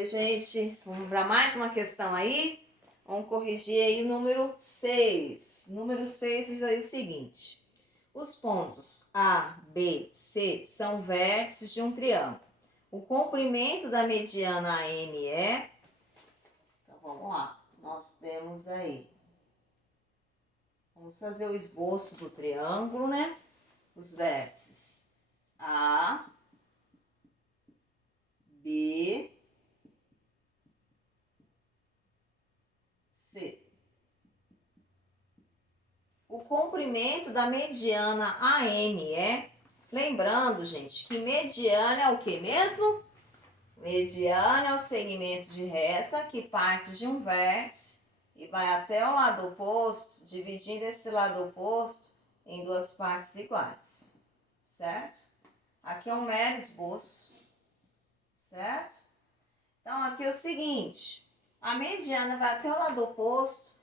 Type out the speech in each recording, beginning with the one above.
Oi, gente, vamos para mais uma questão aí? Vamos corrigir aí o número 6. Número 6 diz aí o seguinte: os pontos A, B, C são vértices de um triângulo. O comprimento da mediana AM é... Então, vamos lá. Nós temos aí... Vamos fazer o esboço do triângulo, né? Os vértices A, B, C. O comprimento da mediana AM é... Lembrando, gente, que mediana é o que mesmo? Mediana é o segmento de reta que parte de um vértice e vai até o lado oposto, dividindo esse lado oposto em duas partes iguais, certo? Aqui é um mero esboço, certo? Então, aqui é o seguinte, a mediana vai até o lado oposto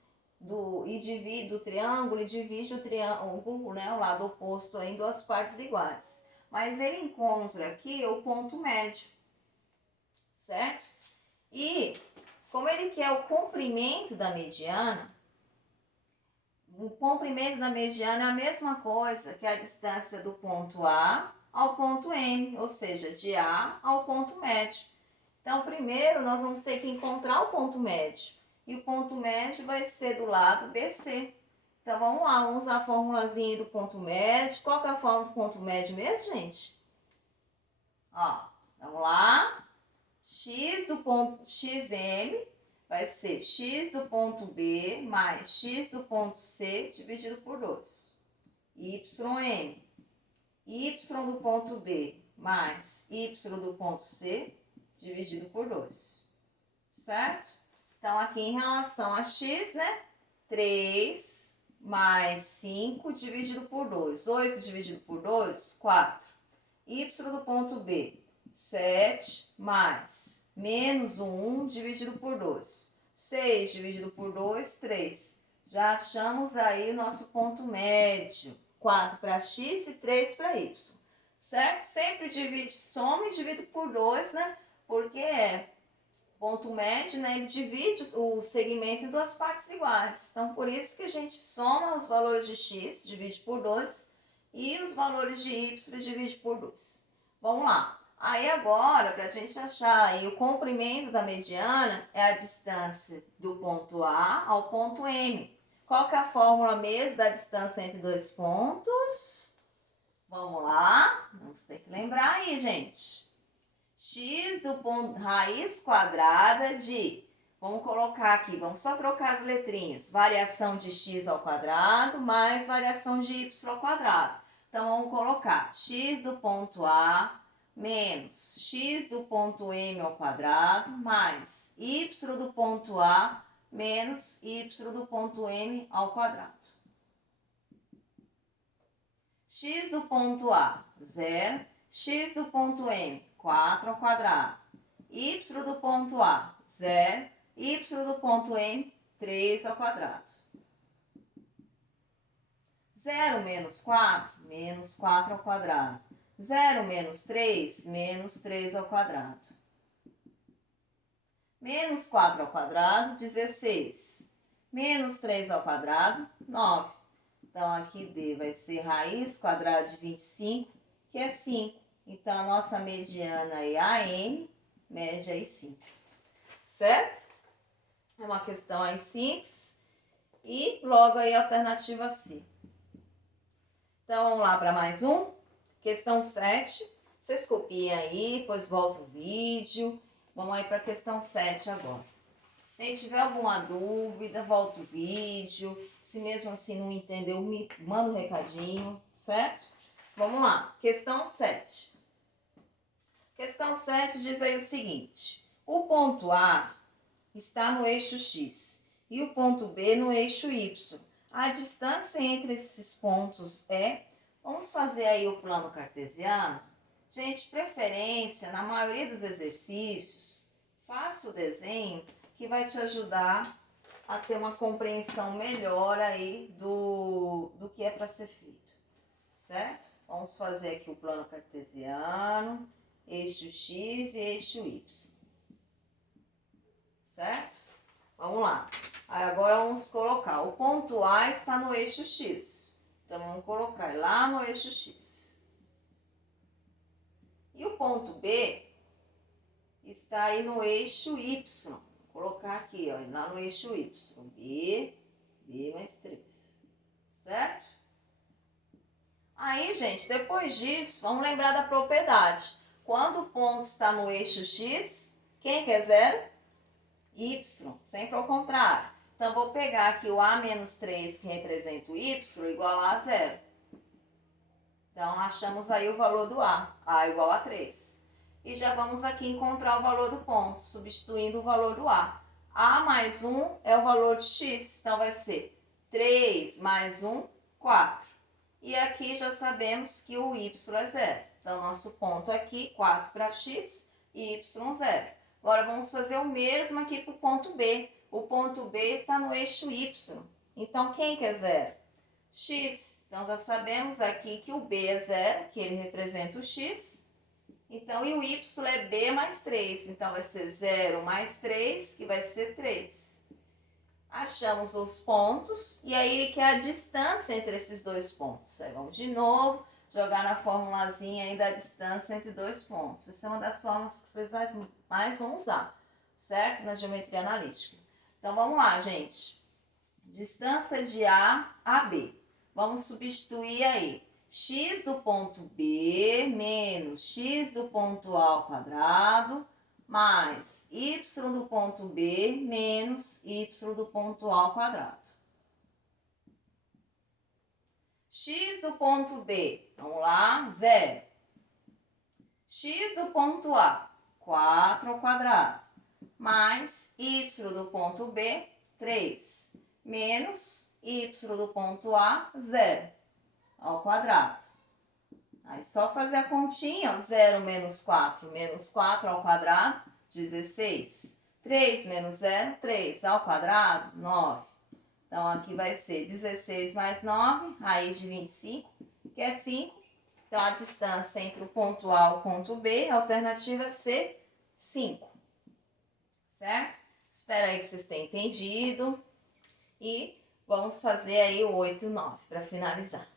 e divide o triângulo e divide o triângulo, né, o lado oposto em duas partes iguais. Mas ele encontra aqui o ponto médio, certo? E como ele quer o comprimento da mediana, o comprimento da mediana é a mesma coisa que a distância do ponto A ao ponto M, ou seja, de A ao ponto médio. Então, primeiro nós vamos ter que encontrar o ponto médio. E o ponto médio vai ser do lado BC. Então, vamos lá, vamos usar a formulazinha do ponto médio. Qual que é a fórmula do ponto médio mesmo, gente? Ó, vamos lá. X do ponto XM vai ser x do ponto B mais x do ponto C dividido por 2. YM. Y do ponto B mais Y do ponto C dividido por 2. Certo? Então, aqui em relação a x, né? 3 mais 5 dividido por 2. 8 dividido por 2, 4. Y do ponto B, 7 mais menos 1 dividido por 2. 6 dividido por 2, 3. Já achamos aí o nosso ponto médio. 4 para x e 3 para y. Certo? Sempre divide, soma e divide por 2, né? Porque é ponto médio, né? Ele divide o segmento em duas partes iguais. Então, por isso que a gente soma os valores de x, divide por 2, e os valores de y divide por 2. Vamos lá. Aí agora, para a gente achar aí o comprimento da mediana, é a distância do ponto A ao ponto M. Qual que é a fórmula mesmo da distância entre dois pontos? Vamos lá. Vamos ter que lembrar aí, gente. X do ponto, raiz quadrada de... Vamos colocar aqui, vamos só trocar as letrinhas. Variação de x ao quadrado mais variação de y ao quadrado. Então, vamos colocar x do ponto A menos x do ponto M ao quadrado mais y do ponto A menos y do ponto M ao quadrado. X do ponto A, 0. X do ponto M, 4 ao quadrado. Y do ponto A, 0. Y do ponto M, 3 ao quadrado. 0 menos 4, menos 4 ao quadrado. 0 menos 3, menos 3 ao quadrado. Menos 4 ao quadrado, 16. Menos 3 ao quadrado, 9. Então, aqui D vai ser raiz quadrada de 25, que é 5. Então, a nossa mediana é AM, média é 5. Certo? É uma questão aí simples. E logo aí a alternativa C. Então, vamos lá para mais um. Questão 7. Vocês copiem aí, depois volta o vídeo. Vamos aí para a questão 7 agora. Se tiver alguma dúvida, volta o vídeo. Se mesmo assim não entendeu, me manda um recadinho, certo? Vamos lá. Questão 7. Questão 7 diz aí o seguinte. O ponto A está no eixo X e o ponto B no eixo Y. A distância entre esses pontos é... Vamos fazer aí o plano cartesiano? Gente, preferência, na maioria dos exercícios, faça o desenho que vai te ajudar a ter uma compreensão melhor aí do que é para ser feito, certo? Vamos fazer aqui o plano cartesiano, eixo X e eixo Y. certo? Vamos lá. Aí agora vamos colocar, o ponto A está no eixo X. Então, vamos colocar lá no eixo X. E o ponto B está aí no eixo Y. Vou colocar aqui, ó, lá no eixo Y. B mais 3. Certo? Aí, gente, depois disso, vamos lembrar da propriedade. Quando o ponto está no eixo X, quem quer zero? Y, sempre ao contrário. Então, vou pegar aqui o A menos 3, que representa o Y, igual a zero. Então, achamos aí o valor do A igual a 3. E já vamos aqui encontrar o valor do ponto, substituindo o valor do A mais 1 é o valor de X, então vai ser 3 mais 1, 4. E aqui já sabemos que o Y é zero. Então, nosso ponto aqui, 4 para X e Y, 0. Agora, vamos fazer o mesmo aqui para o ponto B. O ponto B está no eixo Y. Então, quem que é zero? X. Então, já sabemos aqui que o B é zero, que ele representa o X. Então, e o Y é B mais 3. Então, vai ser 0 mais 3, que vai ser 3. Achamos os pontos e aí ele quer a distância entre esses dois pontos. Aí vamos de novo jogar na formulazinha aí da distância entre dois pontos. Essa é uma das formas que vocês mais vão usar, certo? Na geometria analítica. Então vamos lá, gente. Distância de A a B. Vamos substituir aí x do ponto B menos x do ponto A ao quadrado mais y do ponto B menos y do ponto A ao quadrado. X do ponto B, vamos lá, 0. X do ponto A, 4 ao quadrado, mais y do ponto B, 3, menos y do ponto A, 0 ao quadrado. Aí, só fazer a continha, ó, 0 menos 4 ao quadrado, 16. 3 menos 0, 3 ao quadrado, 9. Então, aqui vai ser 16 mais 9, raiz de 25, que é 5. Então, a distância entre o ponto A e o ponto B, a alternativa é C, 5. Certo? Espero aí que vocês tenham entendido. E vamos fazer aí o 8 e o 9 para finalizar.